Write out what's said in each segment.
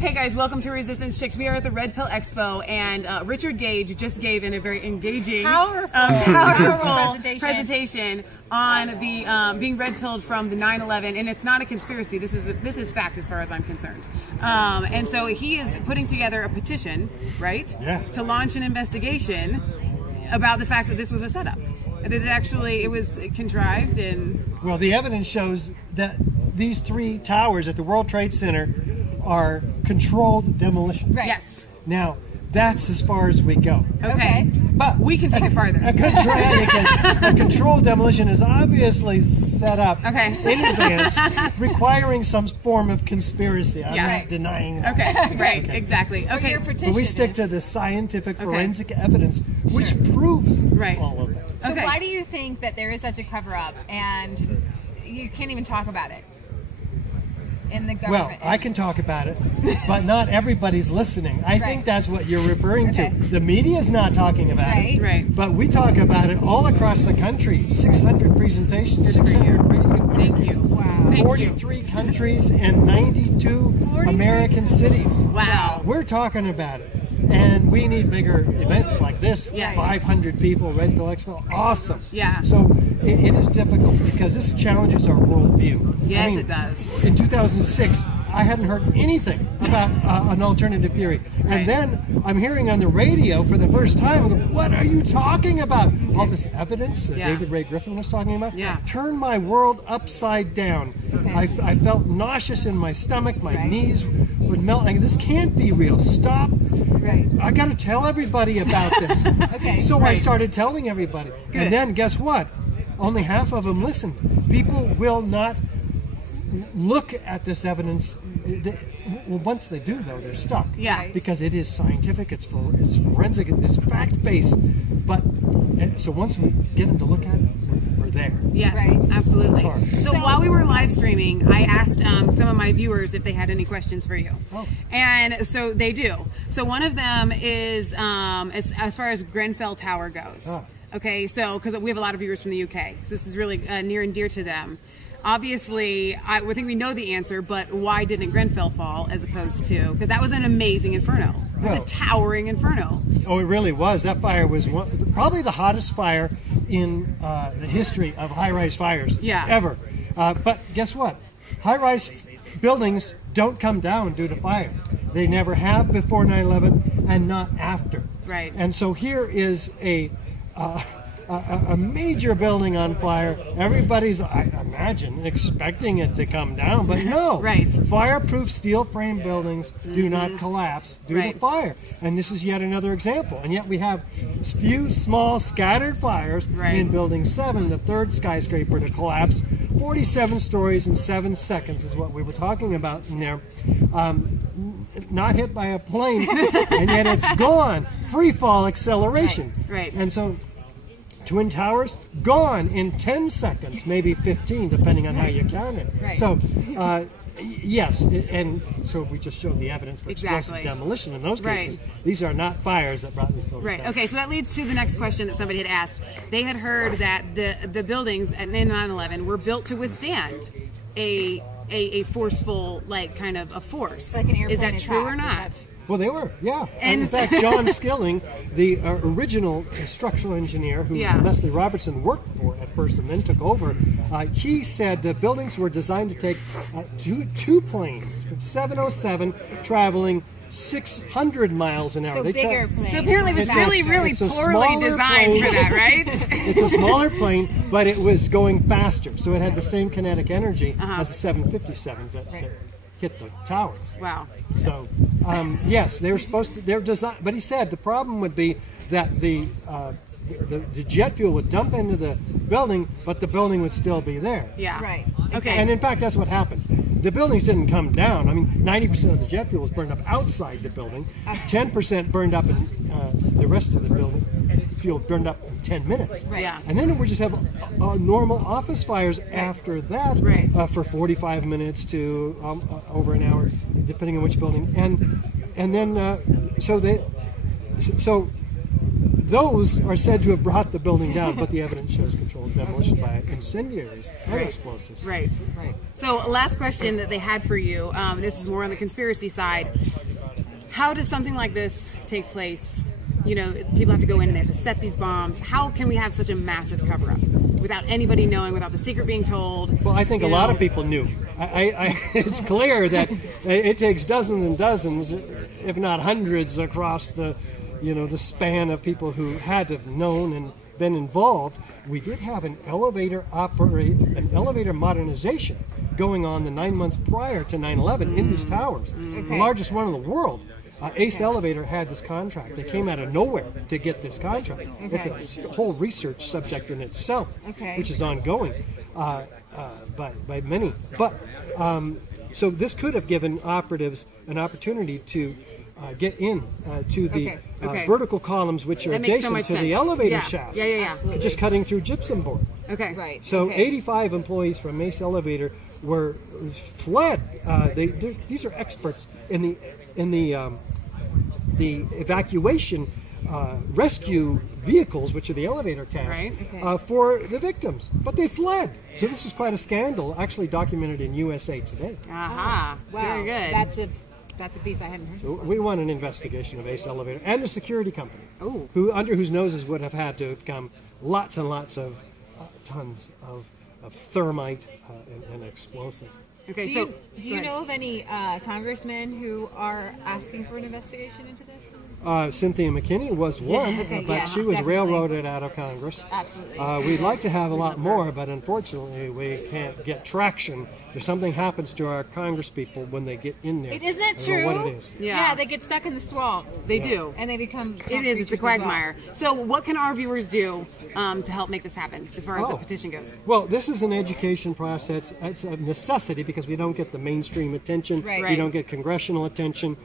Hey guys, welcome to Resistance Chicks. We are at the Red Pill Expo, and Richard Gage just gave in a very engaging, powerful presentation on the being red pilled from the 9/11, and it's not a conspiracy. This is fact as far as I'm concerned. And so he is putting together a petition, right? Yeah. To launch an investigation about the fact that this was a setup. That it was contrived and. Well, the evidence shows that these 3 towers at the World Trade Center are controlled demolition. Right. Yes. Now, that's as far as we go. Okay. But we can take it farther. A controlled demolition is obviously set up in advance, requiring some form of conspiracy. I'm not denying that. Okay, right, exactly. Okay, but we stick to the scientific forensic evidence, which proves all of that. So why do you think that there is such a cover-up and you can't even talk about it in the government? Well, I can talk about it, but not everybody's listening. I think that's what you're referring to. The media's not talking about it. Right. But we talk about it all across the country. 600 presentations, 600 radio. Thank you. Wow. 43 countries and 92 American cities. Wow. We're talking about it. And we need bigger events like this. Yes. 500 people, Red Pill Expo, awesome. Yeah. So it is difficult because this challenges our worldview. Yes, it does. In 2006, I hadn't heard anything about an alternative theory. And then I'm hearing on the radio for the first time, what are you talking about? All this evidence David Ray Griffin was talking about turned my world upside down. I felt nauseous in my stomach, my knees would melt. Like, this can't be real. Stop. I got to tell everybody about this. So I started telling everybody. And then guess what? Only half of them listen. People will not look at this evidence. Well, once they do, though, they're stuck. Because it is scientific, it's forensic, it's fact-based. But so once we get them to look at it, we're there. Yes, absolutely. So while we were live streaming, I asked some of my viewers if they had any questions for you. And so they do. So one of them is as far as Grenfell Tower goes. Okay, so because we have a lot of viewers from the UK, so this is really near and dear to them. Obviously, I think we know the answer, but why didn't Grenfell fall as opposed to, because that was an amazing inferno. It's a towering inferno. Oh, it really was. That fire was probably the hottest fire in the history of high-rise fires ever. But guess what? High-rise buildings don't come down due to fire. They never have before 9/11 and not after. Right. And so here is a major building on fire. Everybody's, I imagine, expecting it to come down, but no. Fireproof steel frame buildings do not collapse due to fire. And this is yet another example. And yet we have few small scattered fires in Building 7, the 3rd skyscraper to collapse. 47 stories in 7 seconds is what we were talking about in there. Not hit by a plane, and yet it's gone. Free fall acceleration. And so Twin Towers, gone in 10 seconds, maybe 15, depending on how you count it. So, yes, and so we just showed the evidence for explosive demolition. In those cases, these are not fires that brought these buildings down. Okay, so that leads to the next question that somebody had asked. They had heard that the buildings at 9/11 were built to withstand a forceful, like, kind of a force. Like an airplane Is that attack. true or not? Well, they were, And in fact, John Skilling, the original structural engineer who Leslie Robertson worked for at first and then took over, he said the buildings were designed to take two planes, 707, traveling 600 miles an hour. So bigger plane. So apparently it was really poorly designed for that, right? It's a smaller plane, but it was going faster. So it had the same kinetic energy as the 757s that hit the towers. Wow. So, yes, they were supposed to, they're designed, but he said the problem would be that the jet fuel would dump into the building, but the building would still be there. Okay. And in fact, that's what happened. The buildings didn't come down. I mean, 90% of the jet fuel was burned up outside the building. 10% burned up in the rest of the building. Fuel burned up in 10 minutes. And then we just have normal office fires after that for 45 minutes to over an hour, depending on which building. And then so those are said to have brought the building down, but the evidence shows controlled demolition by incendiaries and explosives. Right. So last question that they had for you, this is more on the conspiracy side. How does something like this take place? You know, people have to go in and they have to set these bombs. How can we have such a massive cover-up without anybody knowing, without the secret being told? Well, I think a lot of people knew. It's clear that it takes dozens and dozens, if not hundreds, across the span of people who had to have known and been involved. We did have an elevator modernization going on the 9 months prior to 9/11 in these towers, the largest one in the world. Ace Elevator had this contract. They came out of nowhere to get this contract. It's a whole research subject in itself, which is ongoing by many. But so this could have given operatives an opportunity to get in to the vertical columns, which are adjacent to the elevator shaft. Just cutting through gypsum board. So 85 employees from Ace Elevator were fled. These are experts in the evacuation rescue vehicles, which are the elevator cabs, for the victims. But they fled. So this is quite a scandal, actually documented in USA Today. Wow. Very good. That's a piece I hadn't heard. So we want an investigation of Ace Elevator and the security company, under whose noses would have had to have come lots and lots of tons of thermite and explosives. Do you know of any congressmen who are asking for an investigation into this? Cynthia McKinney was one, but she was railroaded out of Congress. Absolutely. We'd like to have a lot more, but unfortunately we can't get traction. If something happens to our Congress people when they get in there. Isn't that true? What it is. Yeah, they get stuck in the swamp. They do. And they become it's a quagmire. So what can our viewers do to help make this happen as far as the petition goes? Well, this is an education process. It's a necessity because we don't get the mainstream attention. We don't get congressional attention.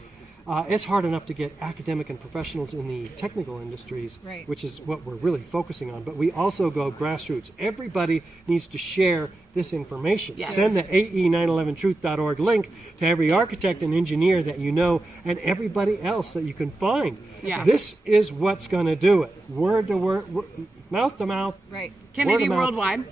It's hard enough to get academic and professionals in the technical industries, which is what we're really focusing on. But we also go grassroots. Everybody needs to share this information. Send the AE911truth.org link to every architect and engineer that you know and everybody else that you can find. This is what's going to do it. Word to word, mouth to mouth. Can they be worldwide?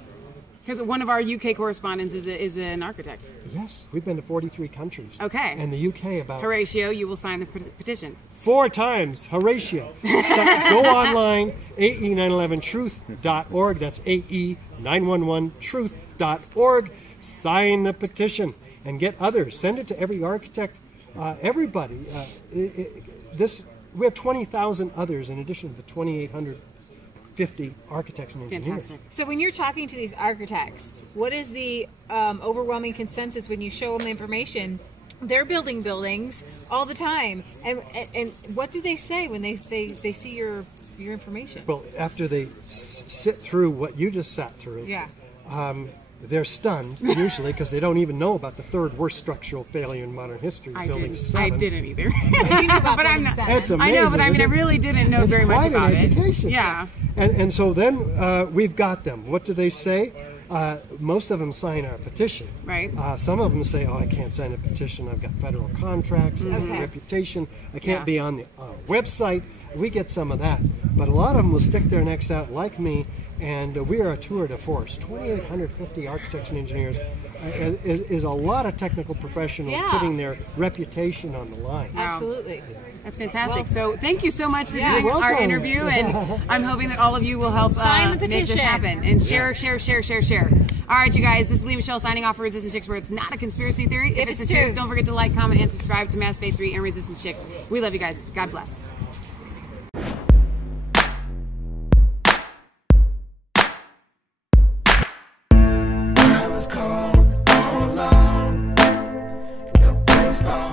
Because one of our UK correspondents is an architect. Yes, we've been to 43 countries. And the UK about... Horatio, you will sign the petition. 4 times, Horatio. Go online, AE911truth.org. That's AE911truth.org. Sign the petition and get others. Send it to every architect, everybody. We have 20,000 others in addition to the 2,850 architects and engineers. Fantastic. So when you're talking to these architects, what is the overwhelming consensus when you show them the information? They're building buildings all the time, and what do they say when they see your information? Well, after they sit through what you just sat through, they're stunned usually because they don't even know about the 3rd worst structural failure in modern history. Building 7. I didn't either. You knew about but I'm not. That's amazing. I know, but I mean, I really didn't know very much about it. Education. Yeah. And so then we've got them. What do they say? Most of them sign our petition. Some of them say, I can't sign a petition. I've got federal contracts, I have a reputation. I can't be on the website. We get some of that. But a lot of them will stick their necks out like me, and we are a tour de force. 2,850 architects and engineers is a lot of technical professionals putting their reputation on the line. Absolutely. That's fantastic. So thank you so much for doing our interview, and I'm hoping that all of you will help sign the petition. Make this happen. And share. All right, you guys, this is Lee Michelle signing off for Resistance Chicks, where it's not a conspiracy theory. If it's the truth, don't forget to like, comment, and subscribe to Mass Faith 3 and Resistance Chicks. We love you guys. God bless. I was cold all alone. No place for